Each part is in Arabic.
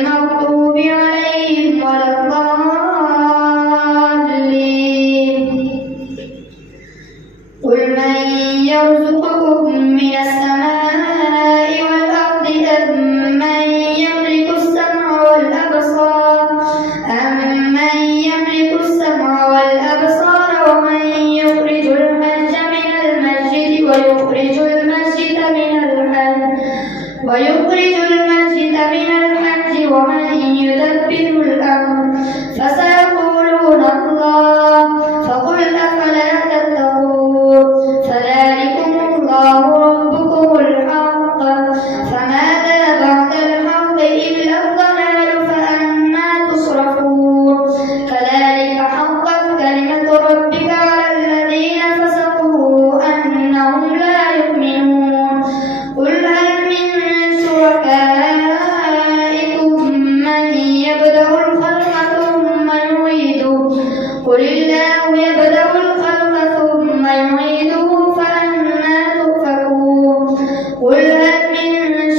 المغضوب عليهم ولا الضالين. قل من يرزقكم من السماء والأرض أم من يملك السمع والأبصار ومن يخرج الحج من المسجد ومن يدبر الأمر فسيقولون الله فقل أفلا تتقون. فذلكم الله ربكم الحق فماذا بعد الحق إلا الضلال فأنى تصرفون. كذلك حقت كلمة ربك على الذين فسقوا أنهم لا يؤمنون. قل هل من شركائكم من يبدأ الخلق ثم يعيده قل الله يبدأ الخلق ثم يعيده فأنى تؤفكون. قل هل من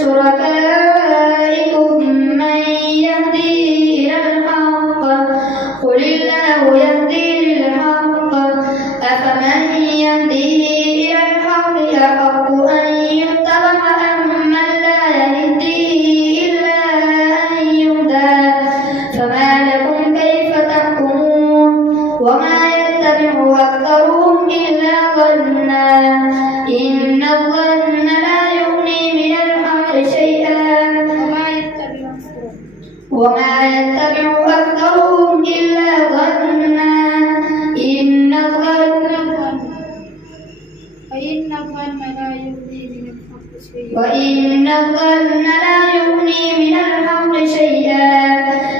شركائكم من يهدي إلى الحق قل الله يهدي للحق أفمن يهدي إلى الحق أحق أن يتبع أم من لا يهدي إلا أن يهدى. فما لكم كيف تحكمون. وما يتبع أكثرهم إلا ظنا إن الظن لا يغني من الحق شيئا. وما يتبع أكثرهم إلا ظنا إن الظن لا يغني من الحق شيئا.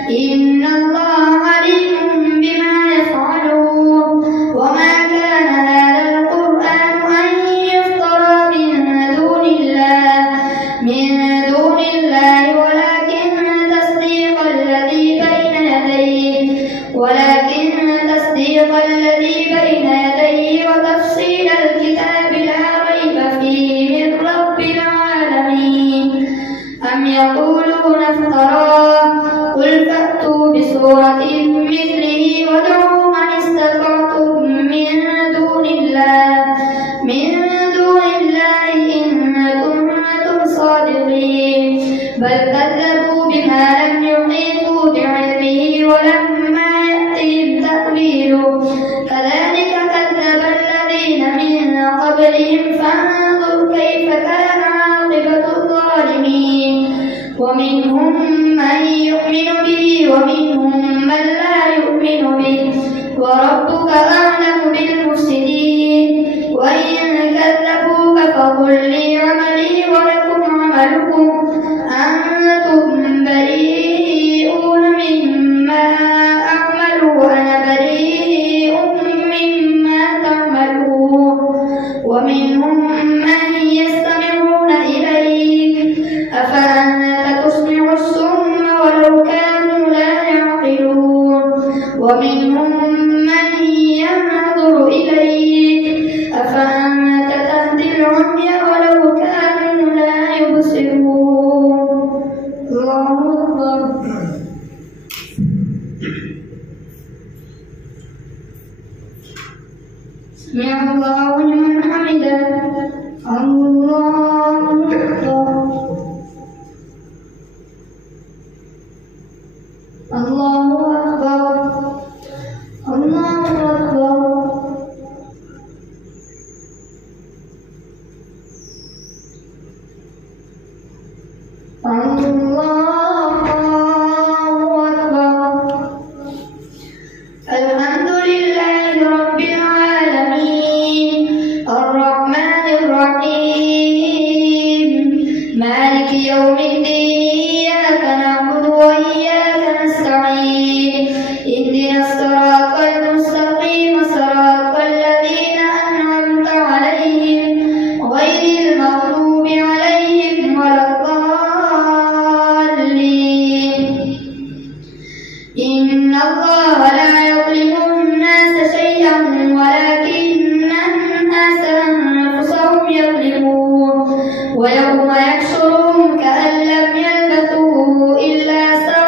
إن الله عليم بما يفعلون. وما كان هذا القرآن أن يفترى من دون الله ولكن تصديق الذي بين يديه وتفصيل الكتاب لا ريب فيه من رب العالمين. أم يقولون افتراه قل فأتوا بسورة مثله وادعوا من استطعتم من دون الله إن كنتم صادقين. بل كذبوا بما لم يحيطوا بعلمه ولما يأتهم تأويله كذلك كذب الذين من قبلهم فانظر كيف كان عاقبة الظالمين. ومنهم من يؤمن به ومنهم من لا يؤمن به وربك أعلم بالمفسدين. وإن كذبوك فقل لي عملي ولكم عملكم أنتم بريئون مما أعمل وأنا بريء مما تعملون. ومنهم من يستمعون إليك أفأنت تسمع الصم ولو كانوا لا يعقلون. ومنهم من ينظر إليك أفأنت تهدي العمي ولو كانوا لا يبصرون. الله أكبر. سمع الله لمن حمده. الله أكبر. الله أكبر. الله أكبر. الله أكبر. الحمد لله رب العالمين الرحمن الرحيم مالك يوم الدين. إياك نعبد وإياك نستعين. اهدنا الصراط المستقيم صراط الذين أنعمت عليهم غير المغضوب عليهم ولا الضالين. إن الله لا يظلم الناس شيئا ولكن الناس أنفسهم يظلمون. ويوم يحشرهم كأن لم يلبثوا إلا ساعة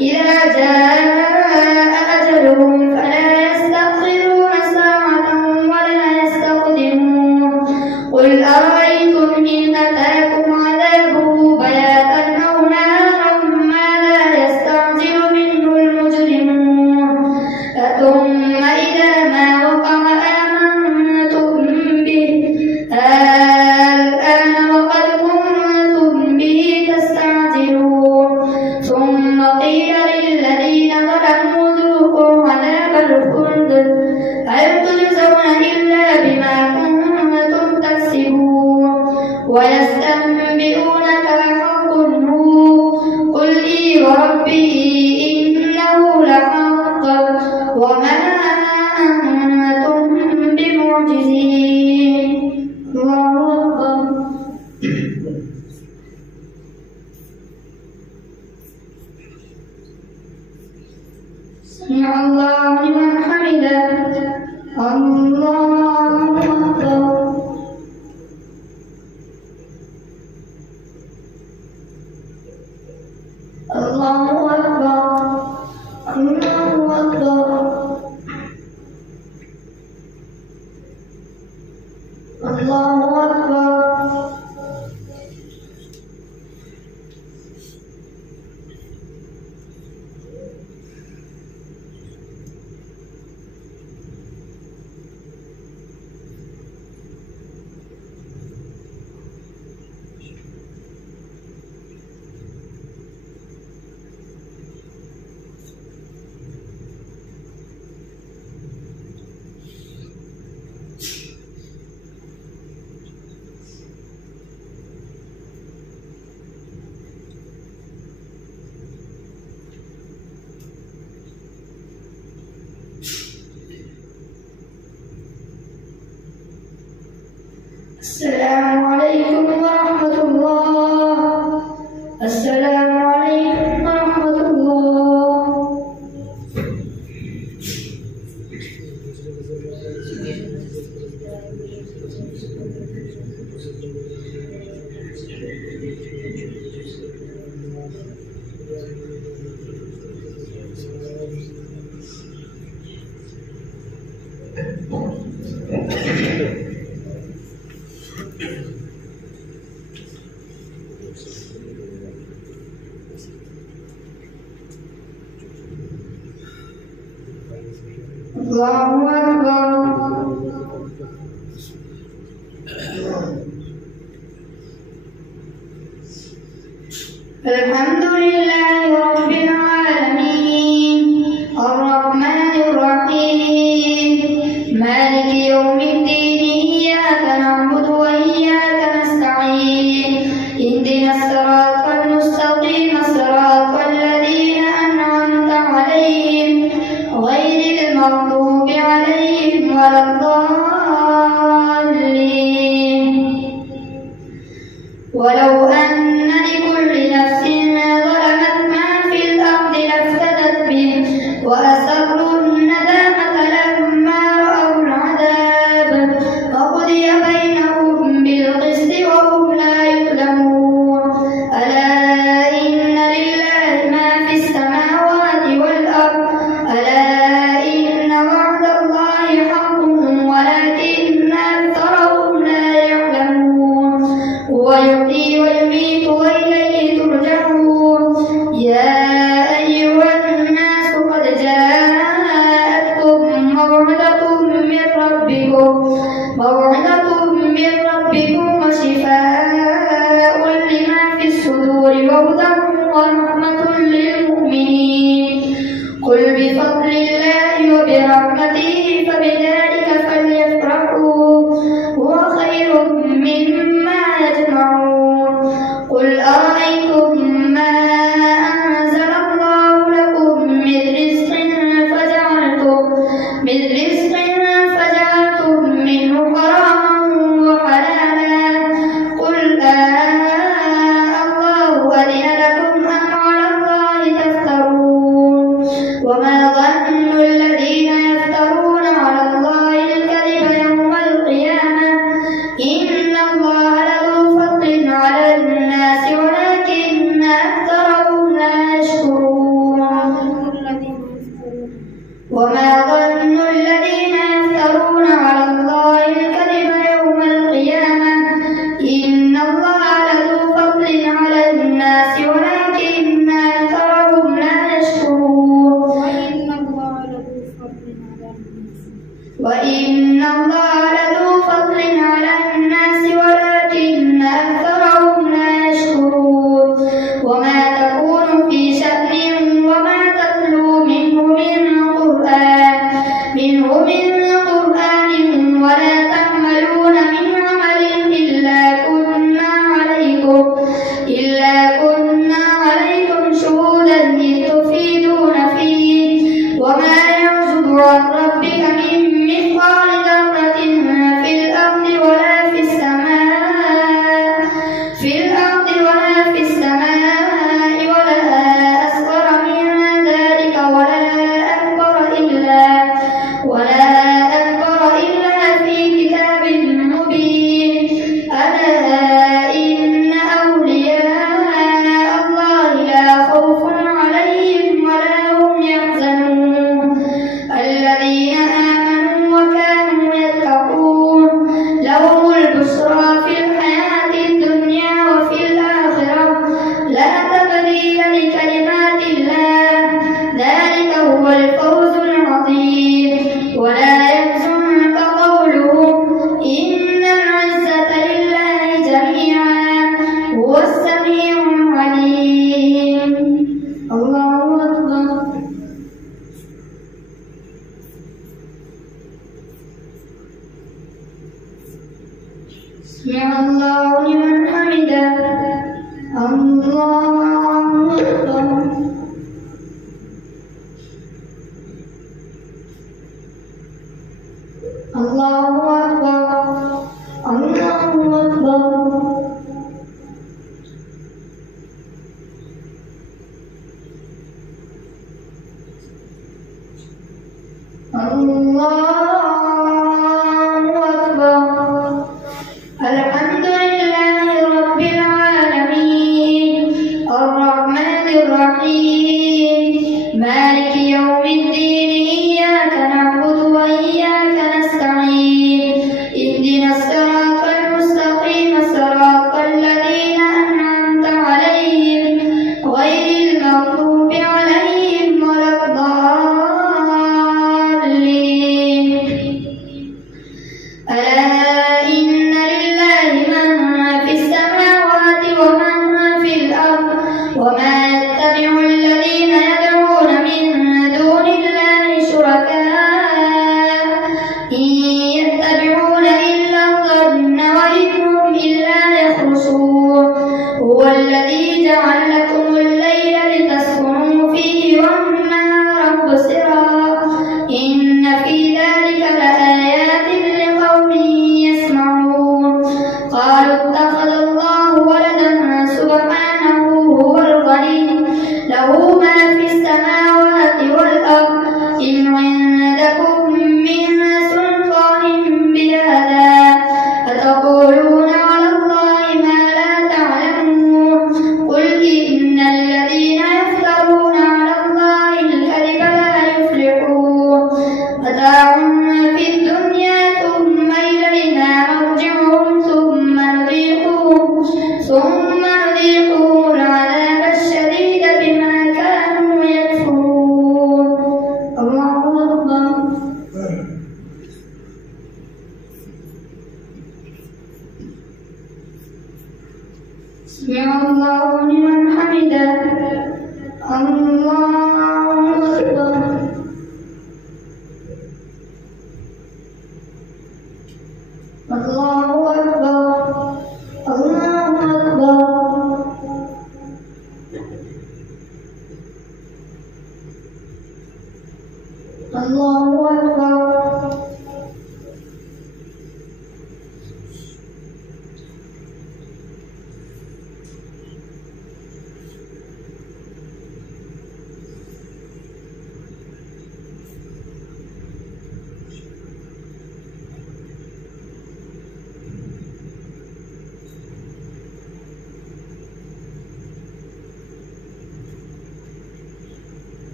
إذا جاء أجلهم فلا يستأخرون ساعة ولا يستقدمون قل أرأيتم إن أتاكم عذابه بياتا أو نهارا ماذا يستعجل منه المجرمون ثم إذا ما وقع آمنتم به الآن وقد كنتم به تستعجلون ثم قيل للذين ظلموا ذوقوا عذاب الخلد هل تجزون إلا بما كنتم تكسبون ويستنبئونك أحق هو قل إي وربي إنه لحق وما أنتم بمعجزين. الله أكبر. سمع الله لمن حمده. الله أكبر. الله أكبر. الله أكبر. الله أكبر. السلام عليكم ورحمة الله. السلام عليكم ورحمة الله. الله أكبر. الحمد لله رب العالمين الرحمن الرحيم مالك يوم الدين إياك نعبد وإياك نستعين اهدنا الصراط المستقيم صراط الذين أنعمت عليهم غير المغضوب عليهم مالك يوم الدين إياك نعبد وإياك نستعين اهدنا الصراط المستقيم صراط الذين أنعمت عليهم غير المغضوب عليهم ولا الضالين. ألا إن لله من في السماوات ومن في الأرض وما يتبع الذين يدعون من دون الله شركاء إن يتبعون إلا الظن وإن هم إلا يخرصون. هو الذي جعل لكم الليل لتسكنوا فيه والنهار مبصرا إن في ذلك لآيات لقوم يسمعون. قالوا اتخذ الله ولدا سبحانه هو الغني له ما في السماوات والأرض إن عندكم من سلطان بهذا أتقولون على الله ما لا تعلمون. قل إن الذين يفترون على الله الكذب لا يفلحون. متاع في الدنيا ثم إلينا مرجعهم ثم نذيقهم العذاب الشديد بما كانوا يكفرون. الله أكبر. سمع الله لمن حمده. الله أكبر. الله أكبر. الله أكبر. الله أكبر.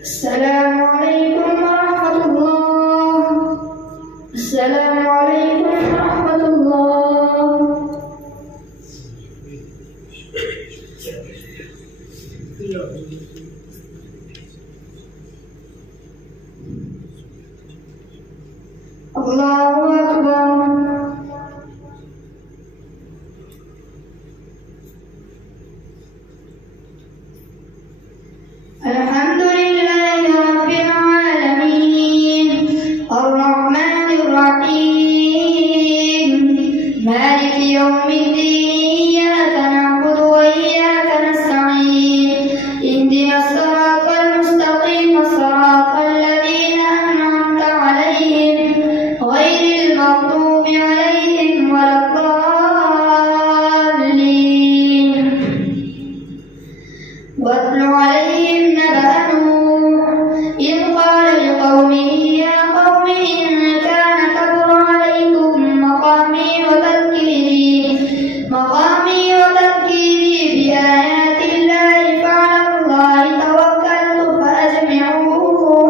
السلام عليكم ورحمة الله. السلام عليكم ورحمة الله. الله أكبر. الحمد لله رب العالمين الرحمن الرحيم مالك يوم الدين إياك نعبد وإياك نستعين اهدنا الصراط المستقيم صراط الذين أنعمت عليهم غير المغضوب عليهم ولا الضالين. واتل عليهم نبأ نوح إذ قال لقومه يا قوم إن كان كبر عليكم مقامي وتذكيري بآيات الله فعلى الله توكلت فأجمعوا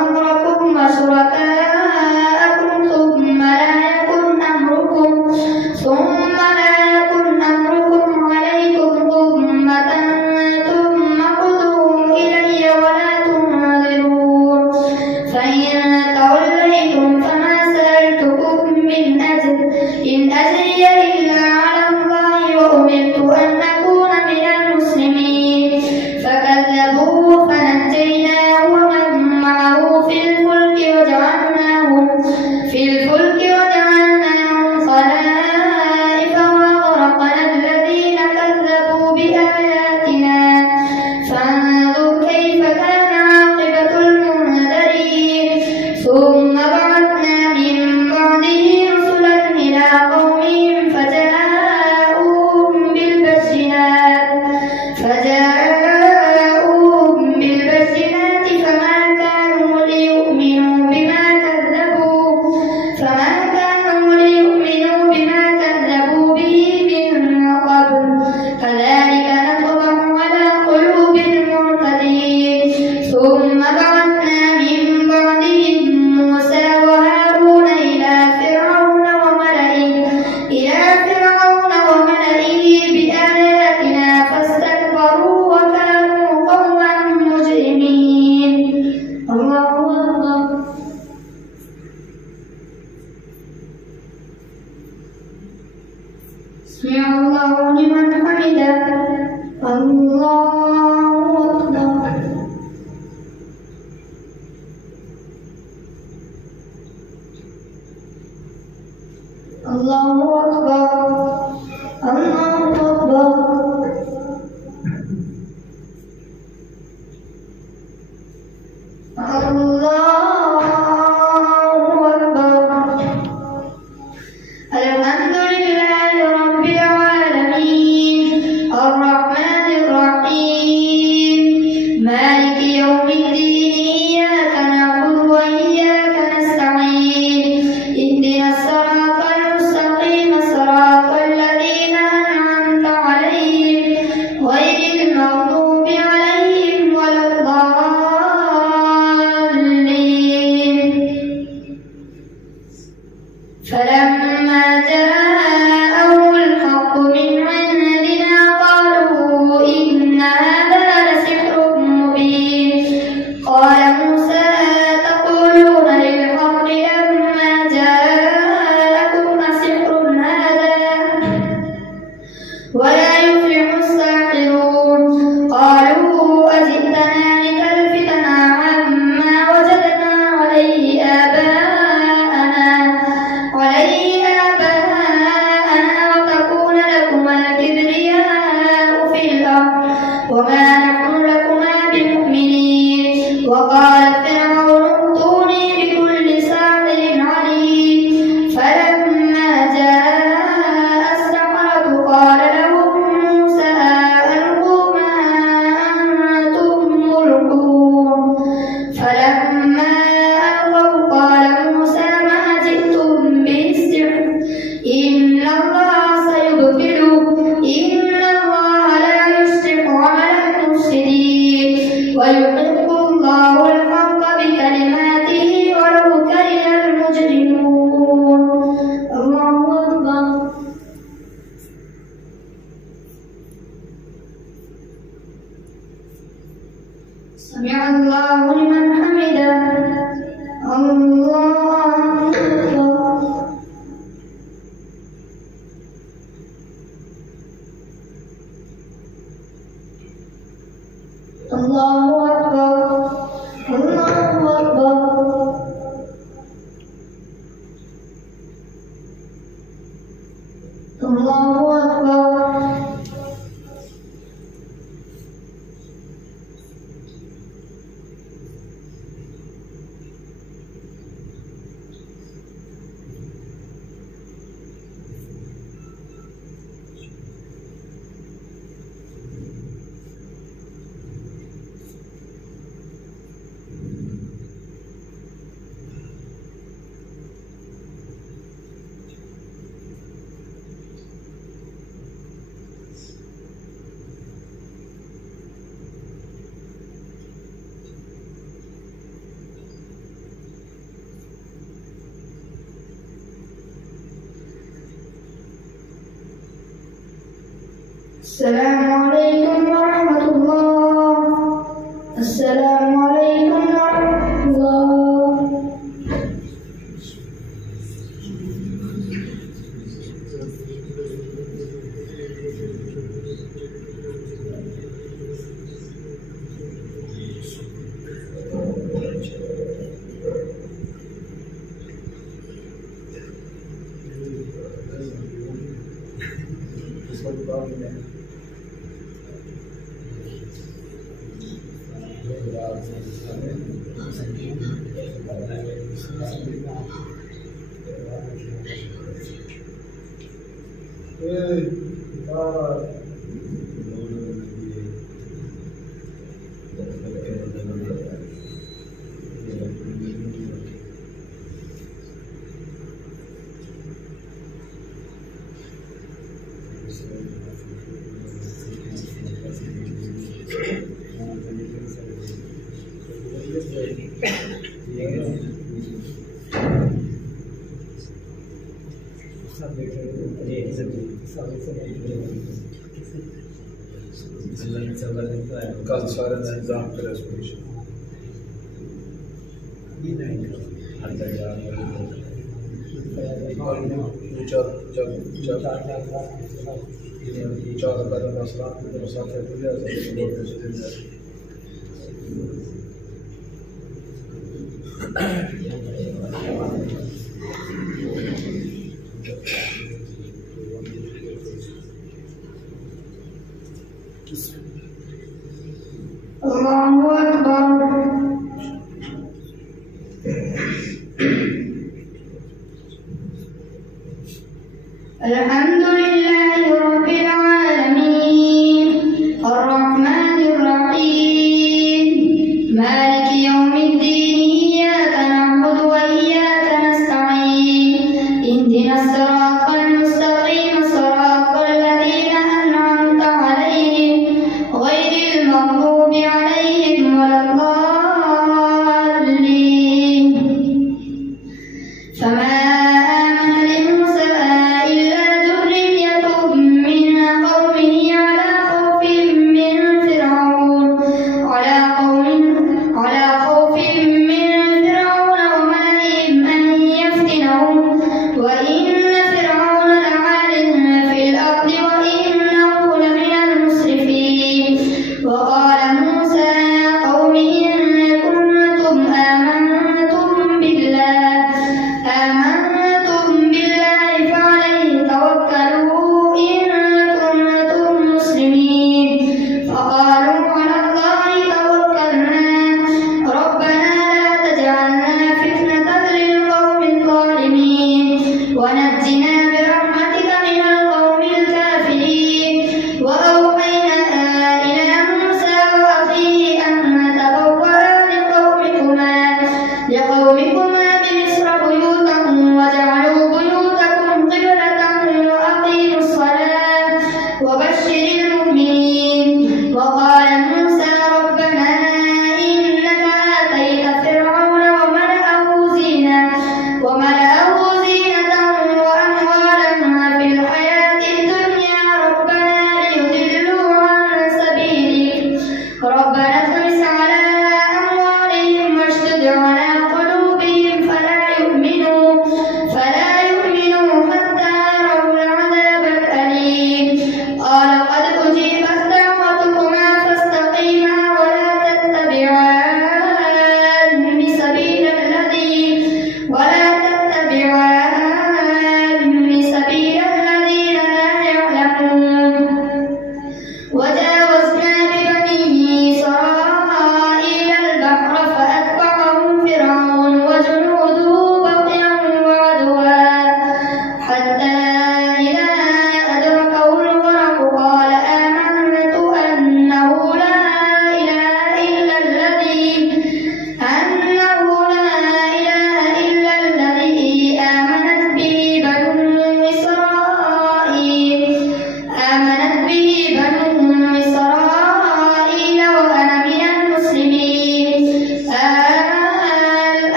أمركم وشركاءكم ثم لا يكن أمركم عليكم غمة ثم قضوا إلي ولا تنظرون. فإن توليتم فما سألتكم من أجر إن أجري إلا على الله وأمرت أن أكون من المسلمين. فكذبوه فنجيناه ومن معه في الفلك وجعلناهم خلائف وأغرقنا الذين كذبوا بآياتنا فانظر كيف كان عاقبة المنذرين. ثم بعثنا من بعده رسلا إلى قومهم سمع الله لمن حمده. الله أكبر. الله أكبر. الله أكبر. فلما جاءهم الحق من عندنا قالوا إن هذا لسحر مبين. قال موسى تقولون للحق لما جاءكم أسحر هذا ولا يفلح الساحرون. قالوا أجئتنا لتلفتنا عما وجدنا عليه آباءنا وتكون لكما الكبرياء في الأرض وما نحن لكما بمؤمنين. وقال فرعون ائتوني بكل ساحر عليم. فلما جاء السحرة قال لهم موسى ألقوا ما أنتم ملقون. فلما ألقوا قال موسى ما جئتم به السحر إن الله سيبطله إن الله لا يصلح عمل المفسدين ويحق الله الحق بكلماته ولو كره المجرمون. الله أكبر. سمع الله لمن حمده. الله أكبر. الله أكبر. الله أكبر. الله أكبر. السلام عليكم ورحمة الله. السلام عليكم ورحمة الله. Caso fare analizzare per la specie. चार कदम आसमान के मुसाफिर को ले Allahu Akbar. Alhamdulillahi Rabbil Alamin, Ar-Rahmanir Rahim, Maliki Yawmiddin, Iyyaka na'budu wa iyyaka nasta'in, Ihdinas siratal mustaqim, siratal ladzina an'amta 'alaihim, ghairil maghdubi 'alaihim waladdallin. Fama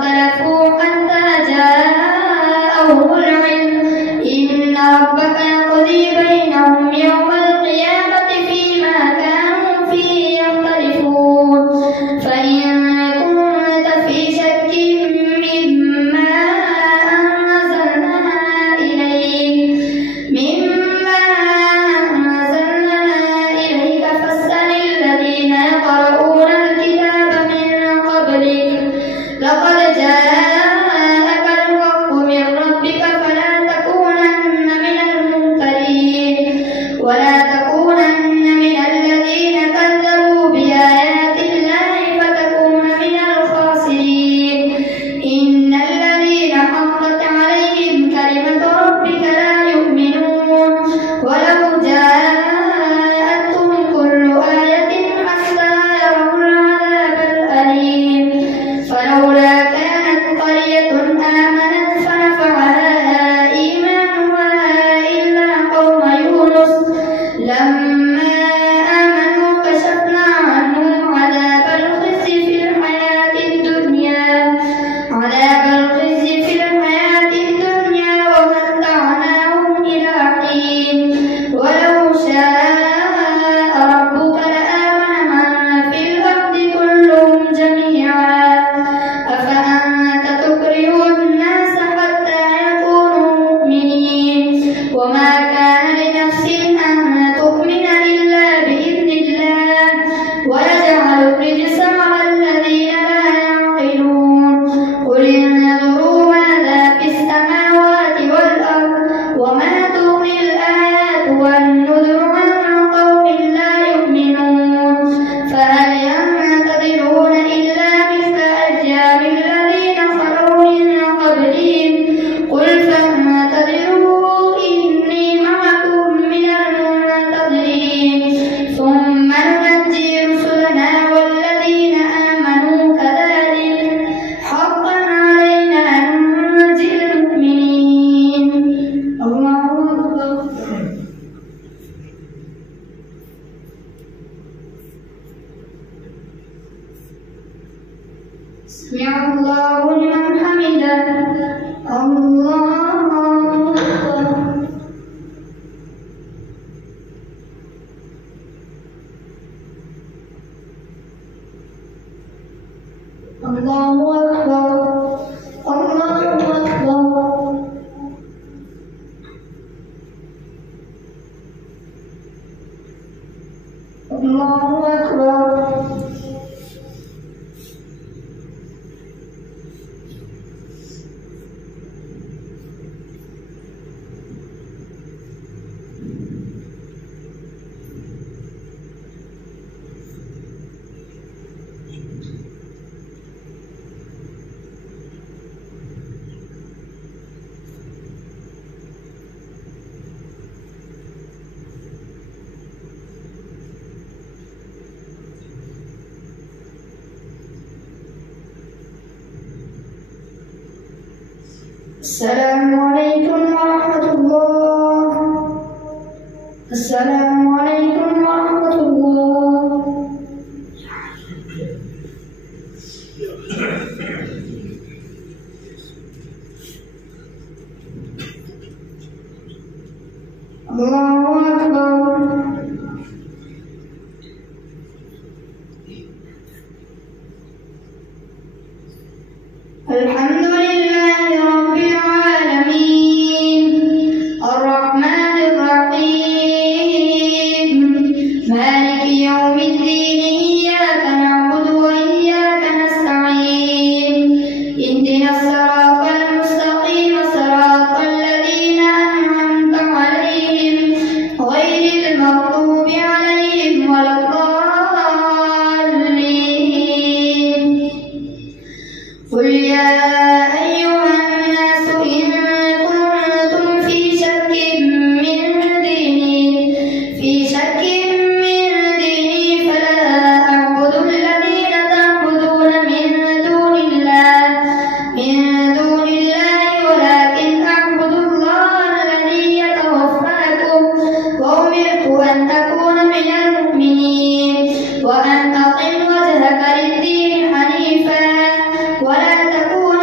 اختلفوا حتى جاءهم العلم إن ربك يقضي بينهم يوم القيامة فيما كانوا فيه يختلفون فإن كنت في شك مما أنزلنا إليك فاسأل الذين يقرؤون الكتاب من قبلك لقد جاءك الحق من ربك فلا تكونن من الممترين ولا تكونن من الذين كذبوا بآيات الله فتكون من الخاسرين إن الذين حقت عليهم كلمة ربك لا يؤمنون ولو جاءتهم كل آية حتى يروا العذاب الأليم فلولا كانت قرية آمنت فنفعها إيمانها إلا قوم يونس لما آمنوا كشفنا عنهم عذاب الخزي في الحياة الدنيا ومتعناهم إلى حين ولو شاء ربك لآمن من في الأرض كلهم جميعا أفأنت تكره الناس حتى يكونوا مؤمنين وما كان لنفس أن تؤمن إلا بإذن الله ويجعل الرجس على الذين لا يعقلون قل انظروا ماذا في السماوات والأرض وما تغني الآيات والنذر عن قوم لا يؤمنون فهل ينتظرون إلا مثل أيام الذين خلوا من قبلهم قل فانتظروا إني معكم من المنتظرين ثم ننجي رسلنا والذين آمنوا كذلك حقا علينا ننجي المؤمنين الله أكبر سمع الله لمن حمده الله أكبر الله أكبر الله أكبر الله أكبر السلام عليكم ورحمة الله. السلام عليكم ورحمة الله. الله أكبر. الحمد لله رب العالمين الرحمن الرحيم مالك يوم الدين إياك نعبد وإياك نستعين اهدنا الصراط المستقيم صراط الذين أنعمت عليهم غير المغضوب عليهم ولا الضالين. قل يا أيها الناس إن كنتم في شك من ديني فلا أعبد الذين تعبدون من دون الله ولكن أعبد الله الذي يتوفاكم وأمرت أن أكون من المؤمنين وأن أقم وجهك للدين حنيفا ولا تكونن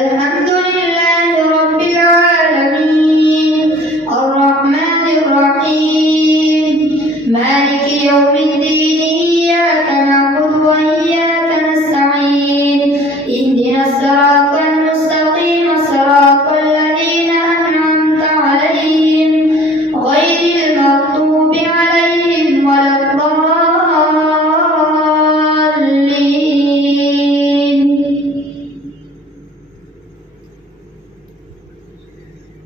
الحمد لله رب العالمين الرحمن الرحيم مالك يوم الدين إياك نعبد وإياك نستعين اهدنا الصراط المستقيم صراط الذين أنعمت عليهم غير المغضوب عليهم ولا الضالين.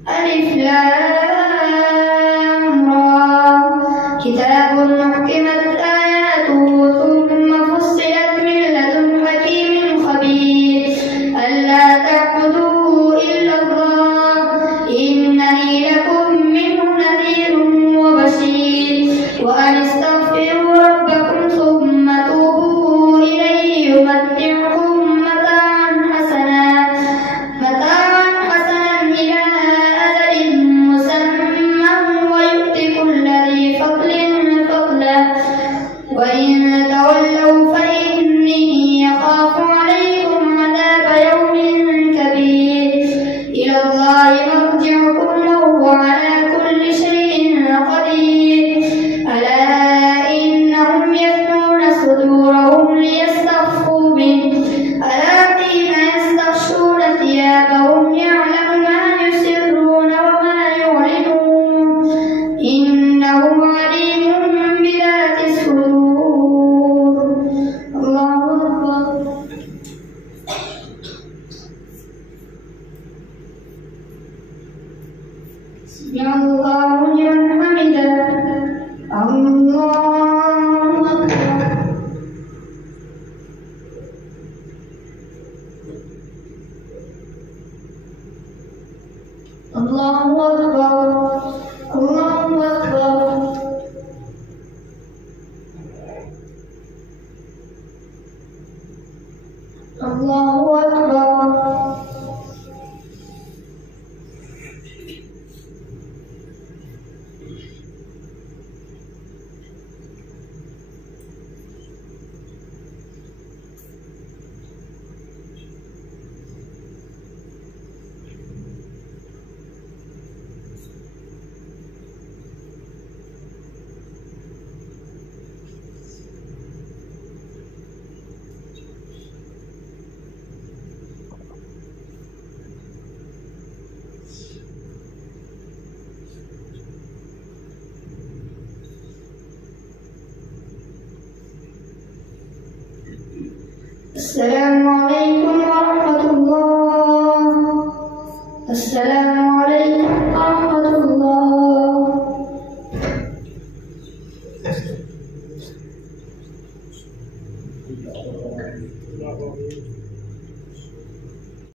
ألف لام را كتاب محكمت آياته ثم فصلت من لدن حكيم خبير ألا تعبدوا إلا الله إنني لكم منه نذير وبشير وأن استغفروا ربكم ثم توبوا إليه يمتعكم متاعا حسنا إلى وإن تولوا فإني أخاف عليكم عذاب يوم كبير إلى الله مرجعكم وهو على كل شيء قدير ألا إنهم يثنون صدورهم ليستخفوا منه ألا حين يستغشون ثيابهم يعلم ما يسرون وما يعلنون إنه عليم بذات الصدور. الله أكبر. سمع الله لمن حمده. الله أكبر. الله أكبر. الله أكبر. الله أكبر. السلام عليكم ورحمة الله. السلام